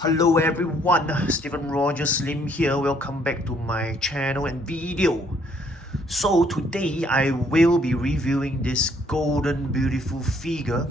Hello everyone, Stephen Roger Slim here. Welcome back to my channel and video. So today I will be reviewing this golden beautiful figure.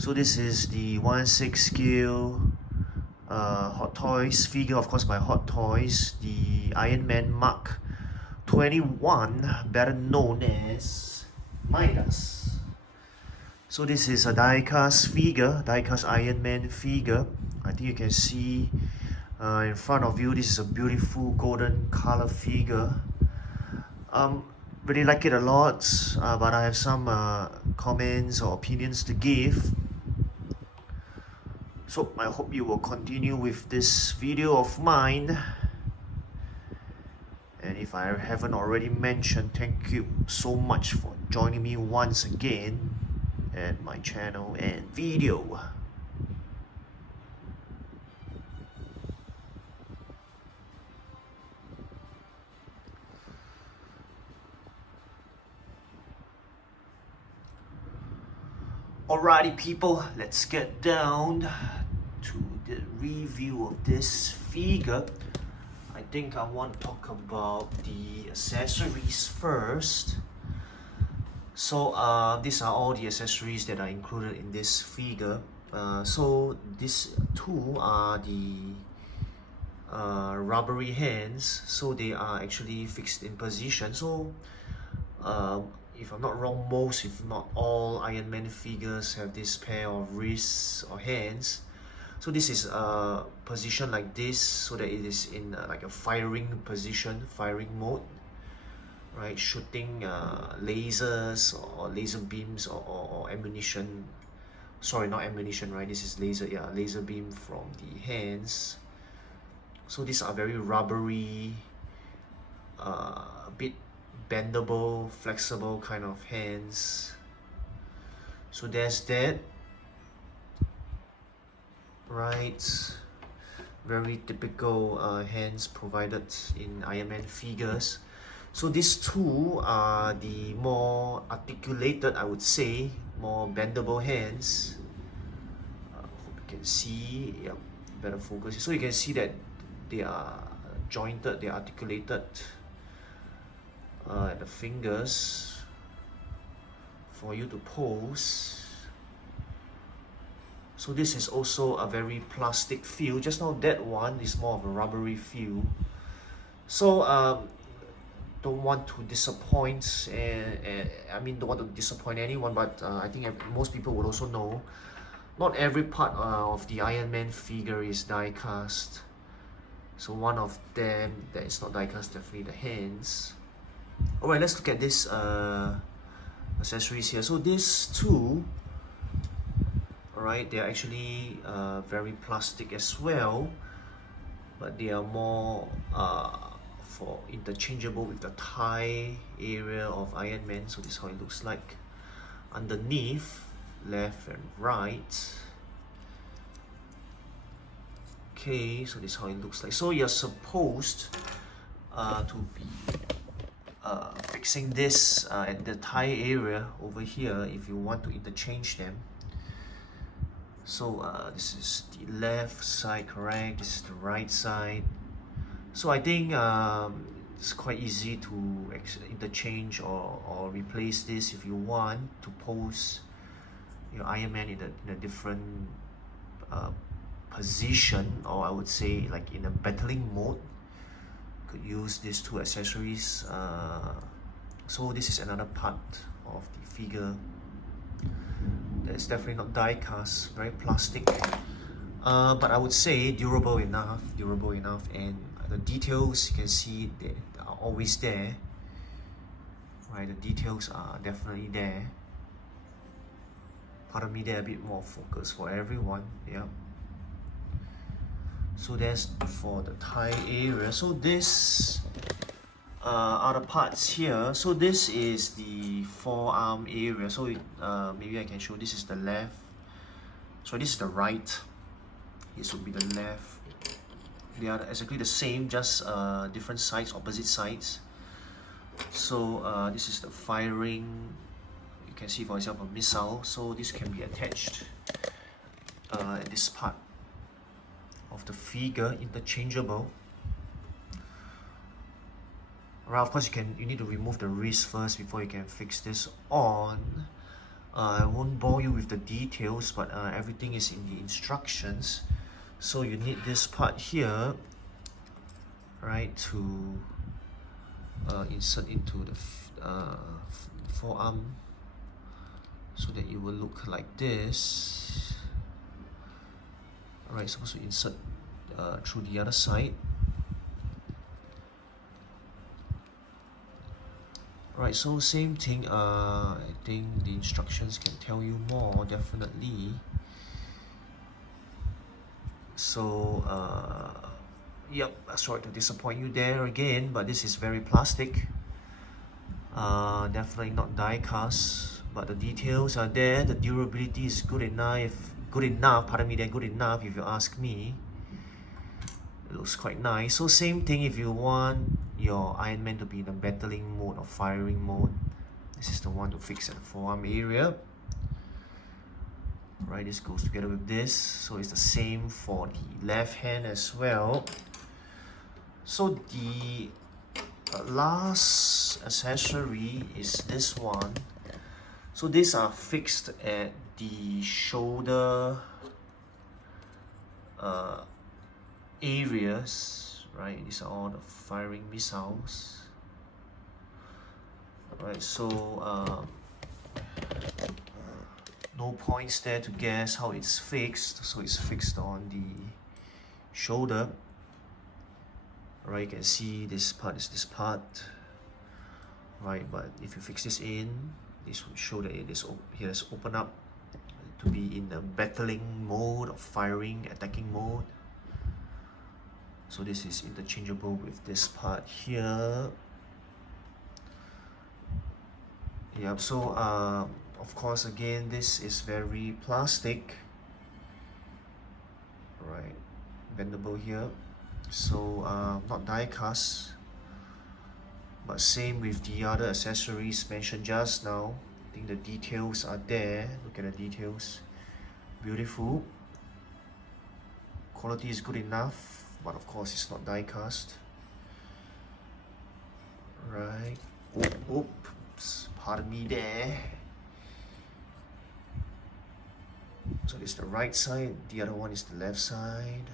So this is the 1/6 scale Hot Toys figure, of course by Hot Toys, the Iron Man Mark 21, better known as Midas. So this is a diecast figure, diecast Iron Man figure. I think you can see in front of you, this is a beautiful golden color figure. Really like it a lot, but I have some comments or opinions to give. So I hope you will continue with this video of mine. And if I haven't already mentioned, thank you so much for joining me once again at my channel and video. Alrighty people, let's get down to the review of this figure. I think I want to talk about the accessories first. So these are all the accessories that are included in this figure. So these two are the rubbery hands, so they are actually fixed in position. So if I'm not wrong, most if not all Iron Man figures have this pair of wrists or hands. So this is positioned like this so that it is in like a firing position, firing mode, right? Shooting lasers or laser beams or ammunition. Sorry, not ammunition, right? This is laser, yeah, laser beam from the hands. So these are very rubbery, a bit bendable, flexible kind of hands. So there's that, right? Very typical hands provided in Iron Man figures. So these two are the more articulated, I would say, more bendable hands. Hope you can see, yep, better focus. So you can see that they are jointed, they are articulated at the fingers for you to pose. So this is also a very plastic feel. Just now that one is more of a rubbery feel. So don't want to disappoint, I mean don't want to disappoint anyone, but I think most people would also know not every part of the Iron Man figure is die cast. So one of them that is not die cast, definitely the hands. Alright, let's look at this accessories here. So these two, alright, they are actually very plastic as well, but they are more for interchangeable with the thigh area of Iron Man. So this is how it looks like underneath, left and right. Okay, so this is how it looks like. So you're supposed to be fixing this at the thigh area over here if you want to interchange them. So this is the left side, correct? This is the right side. So I think it's quite easy to interchange or replace this if you want to pose your Iron Man in a different position, or I would say like in a battling mode. Could use these two accessories. So this is another part of the figure that's definitely not die cast, very plastic, but I would say durable enough, and the details you can see they are always there, right? The details are definitely there. Pardon me, they're a bit more focused for everyone, yeah. So that's for the thigh area. So this other parts here, so this is the forearm area. So maybe I can show, this is the left, so this is the right, this would be the left. They are exactly the same, just different sides, opposite sides. So this is the firing, you can see for example a missile, so this can be attached at this part of the figure, interchangeable. Right, of course you need to remove the wrist first before you can fix this on. I won't bore you with the details, but everything is in the instructions. So you need this part here, right, to insert into the forearm, so that it will look like this. Alright, supposed to insert through the other side. Right, so same thing. I think the instructions can tell you more, definitely. So yep, sorry to disappoint you there again, but this is very plastic. Definitely not die cast, but the details are there. The durability is good enough. Good enough if you ask me. It looks quite nice. So same thing, if you want your Iron Man to be in the battling mode or firing mode, this is the one to fix at the forearm area. Right, this goes together with this, so it's the same for the left hand as well. So the last accessory is this one. So these are fixed at the shoulder areas, right? These are all the firing missiles. Right, so no points there to guess how it's fixed. So it's fixed on the shoulder. Right, you can see this part is this part. Right, but if you fix this in, this will show that it is here is open up to be in the battling mode or firing, attacking mode. So this is interchangeable with this part here. Yep, so of course again this is very plastic, right, bendable here, so not die cast, but same with the other accessories mentioned just now. I think the details are there. Look at the details, beautiful, quality is good enough, but of course it's not die cast. Right, oops, pardon me there. So this is the right side, the other one is the left side.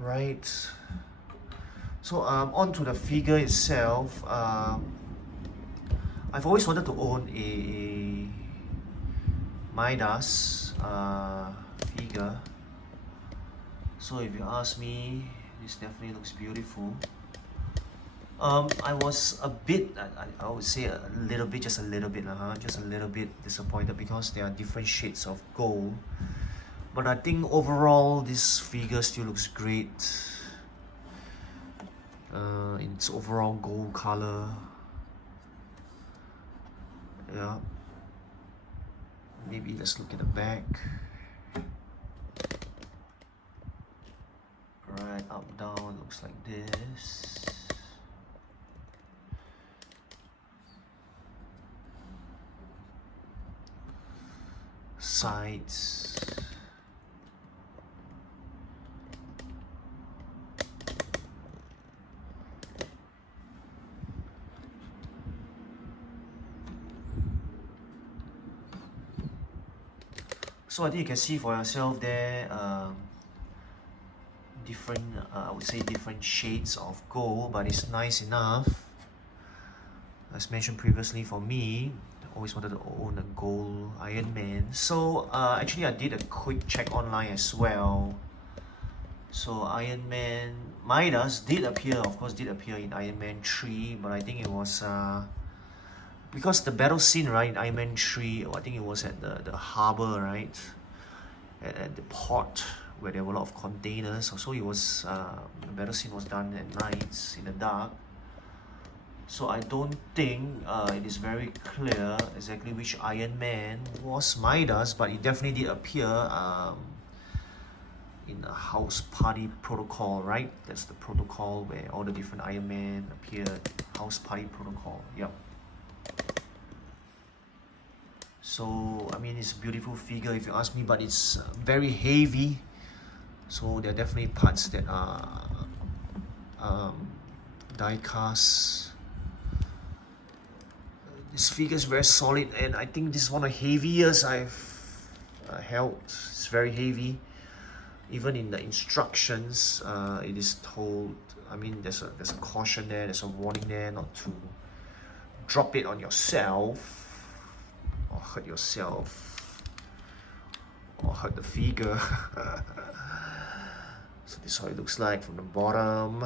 Right, so on to the figure itself. I've always wanted to own a Midas figure. So if you ask me, this definitely looks beautiful. I was a bit, I would say a little bit, just a little bit disappointed because there are different shades of gold. But I think overall this figure still looks great. In its overall gold color. Yeah. Maybe let's look at the back. Right, up, down, looks like this. Sides. So I think you can see for yourself there, different, I would say different shades of gold, but it's nice enough. As mentioned previously, for me, I always wanted to own a gold Iron Man. So actually I did a quick check online as well. So Iron Man Midas did appear, of course, in Iron Man 3, but I think it was because the battle scene, right, in Iron Man 3, I think it was at the harbor, right, at the port where there were a lot of containers. So it was the battle scene was done at night in the dark. So I don't think it is very clear exactly which Iron Man was Midas, but it definitely did appear in a house party protocol, right? That's the protocol where all the different Iron Man appeared. House party protocol, yep. So I mean, it's a beautiful figure if you ask me, but it's very heavy. So there are definitely parts that are die cast. This figure is very solid, and I think this is one of the heaviest I've held. It's very heavy. Even in the instructions, it is told. I mean, there's a caution there. There's a warning there not to drop it on yourself or hurt yourself or hurt the figure. So this is how it looks like from the bottom.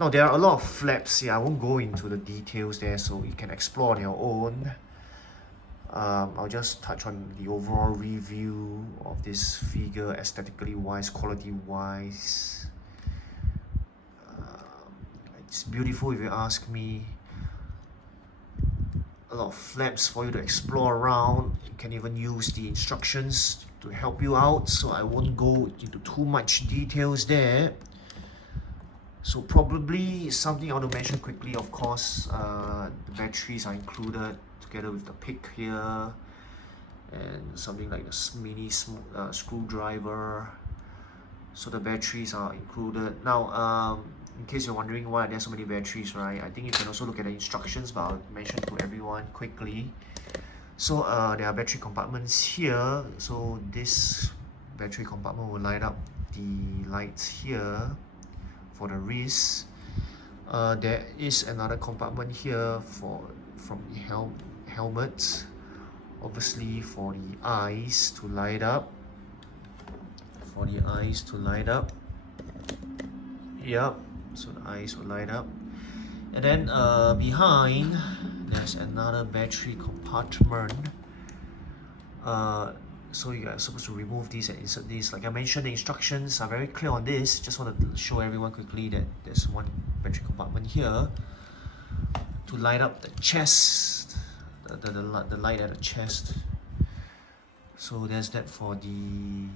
Now there are a lot of flaps here. I won't go into the details there, so you can explore on your own. I'll just touch on the overall review of this figure, aesthetically wise, quality wise. It's beautiful if you ask me. A lot of flaps for you to explore around. You can even use the instructions to help you out, so I won't go into too much details there. So probably something I want to mention quickly, of course, the batteries are included together with the pick here, and something like the mini screwdriver. So the batteries are included. Now, in case you're wondering why there's so many batteries, right? I think you can also look at the instructions, but I'll mention to everyone quickly. So there are battery compartments here. So this battery compartment will light up the lights here for the wrist. There is another compartment here from the helmet, obviously for the eyes to light up. Yep, so the eyes will light up. And then behind there's another battery compartment. So you are supposed to remove these and insert these. Like I mentioned, the instructions are very clear on this. Just want to show everyone quickly that there's one battery compartment here to light up the chest, the light at the chest. So there's that for the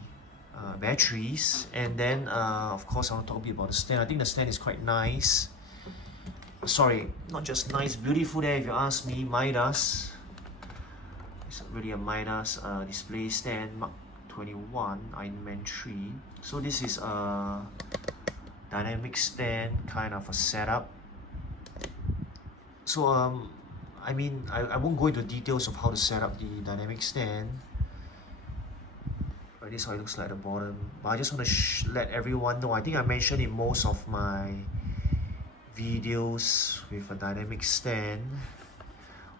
batteries. And then of course I want to talk a bit about the stand. I think the stand is quite nice. Sorry, not just nice, beautiful there if you ask me. Midas. It's really a Midas display stand, Mark 21, Iron Man 3. So this is a dynamic stand kind of a setup. So I mean, I won't go into details of how to set up the dynamic stand. Right, this is how it looks like at the bottom. But I just want to let everyone know, I think I mentioned in most of my videos with a dynamic stand,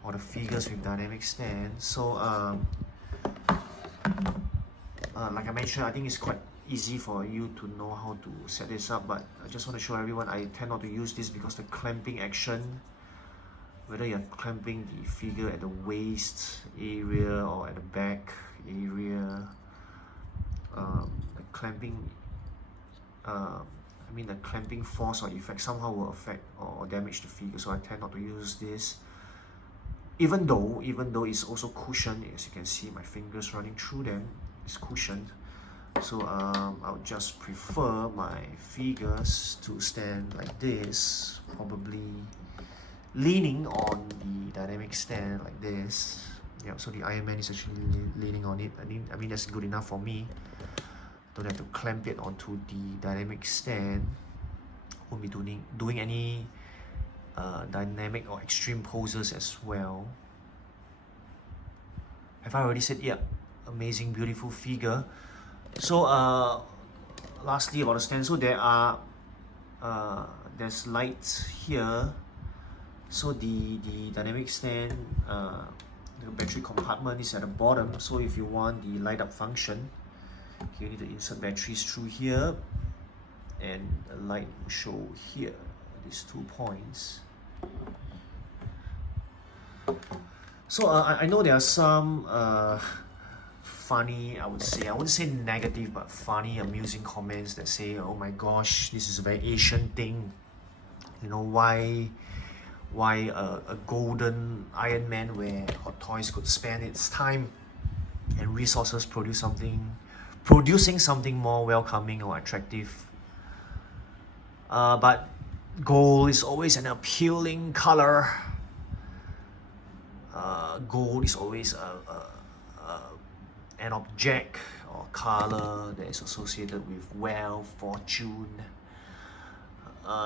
or the figures with dynamic stand. So like I mentioned, I think it's quite easy for you to know how to set this up, but I just want to show everyone I tend not to use this because the clamping action, whether you're clamping the figure at the waist area or at the back area, the clamping the clamping force or effect somehow will affect or damage the figure, so I tend not to use this. Even though it's also cushioned, as you can see my fingers running through them, it's cushioned. So I would just prefer my figures to stand like this, probably leaning on the dynamic stand like this. Yeah, so the Iron Man is actually leaning on it. I mean that's good enough for me. Don't have to clamp it onto the dynamic stand. Won't be doing any dynamic or extreme poses as well. Have I already said? Yeah, amazing, beautiful figure. So lastly about the stand, so there are there's lights here. So the dynamic stand, the battery compartment is at the bottom. So if you want the light up function, you need to insert batteries through here, and the light will show here, these 2 points. So I know there are some funny, I wouldn't say negative, but funny, amusing comments that say, oh my gosh, this is a very Asian thing. You know, why a golden Iron Man where Hot Toys could spend its time and resources producing something more welcoming or attractive. But gold is always an appealing color. gold is always an object or color that is associated with wealth, fortune.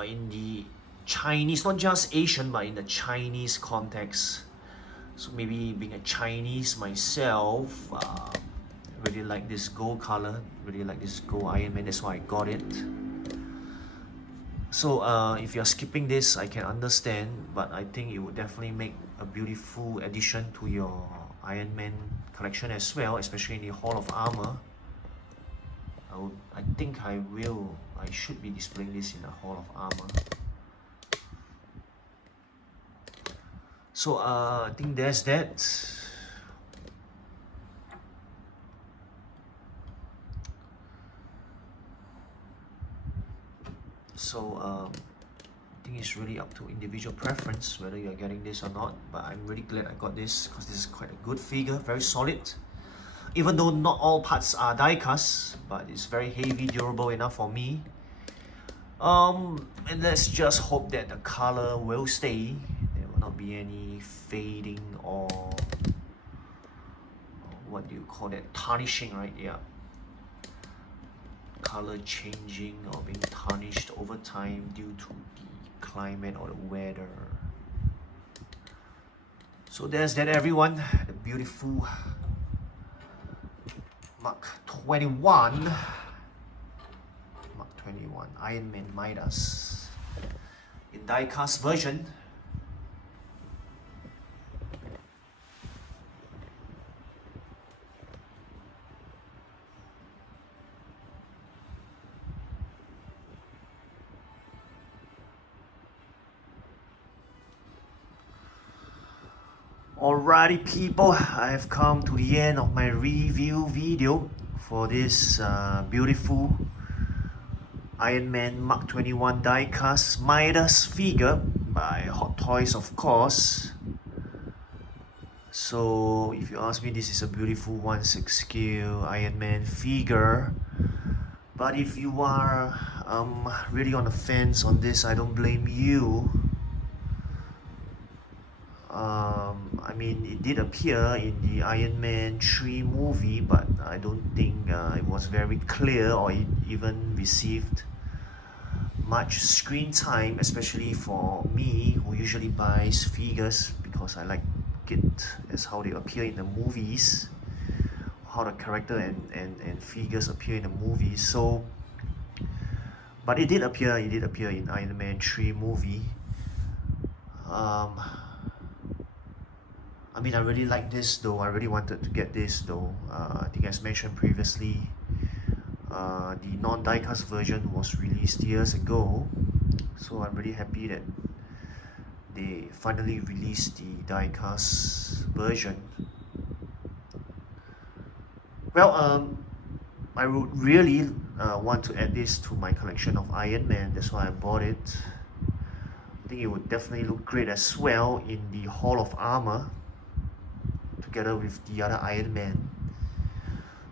In the Chinese, not just Asian, but in the Chinese context. So maybe being a Chinese myself, really like this gold color, really like this gold Iron Man, that's why I got it. So if you're skipping this, I can understand, but I think it would definitely make a beautiful addition to your Iron Man collection as well, especially in the Hall of Armor. I think I should be displaying this in the Hall of Armor. So I think there's that. So I think it's really up to individual preference whether you're getting this or not, but I'm really glad I got this because this is quite a good figure, very solid. Even though not all parts are die-cast, but it's very heavy, durable enough for me. And let's just hope that the color will stay. There will not be any fading or what do you call that? Tarnishing, right? Yeah. Color changing or being tarnished over time due to the climate or the weather. So there's that, everyone. The beautiful Mark 21 Iron Man Midas in die-cast version. Alrighty people, I have come to the end of my review video for this beautiful Iron Man Mark 21 die-cast Midas figure by Hot Toys, of course. So if you ask me, this is a beautiful 1/6 scale Iron Man figure. But if you are really on the fence on this, I don't blame you. I mean, it did appear in the Iron Man 3 movie, but I don't think it was very clear or it even received much screen time, especially for me who usually buys figures because I like it as how they appear in the movies, how the character and figures appear in the movies. So, but it did appear in Iron Man 3 movie. I mean, I really like this though. I really wanted to get this though. I think as mentioned previously, the non-die-cast version was released years ago. So I'm really happy that they finally released the die-cast version. Well, I would really want to add this to my collection of Iron Man. That's why I bought it. I think it would definitely look great as well in the Hall of Armor, together with the other Iron Man.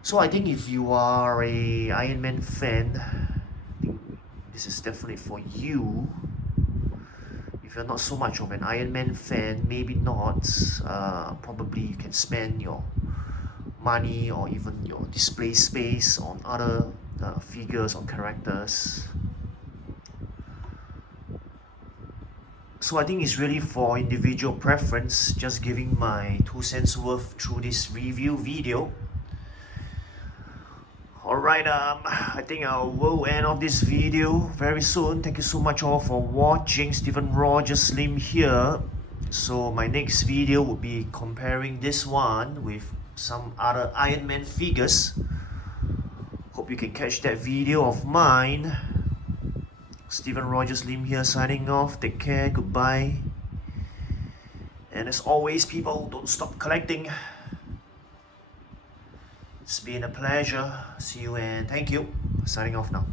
So I think if you are a Iron Man fan, I think this is definitely for you. If you're not so much of an Iron Man fan, maybe not. Probably you can spend your money or even your display space on other figures or characters. So I think it's really for individual preference, just giving my 2 cents worth through this review video. Alright, I think I will end off this video very soon. Thank you so much all for watching. Stephen Roger Slim here. So my next video will be comparing this one with some other Iron Man figures. Hope you can catch that video of mine. Stephen Rogers Lim here signing off. Take care, goodbye. And as always people, don't stop collecting. It's been a pleasure. See you and thank you. Signing off now.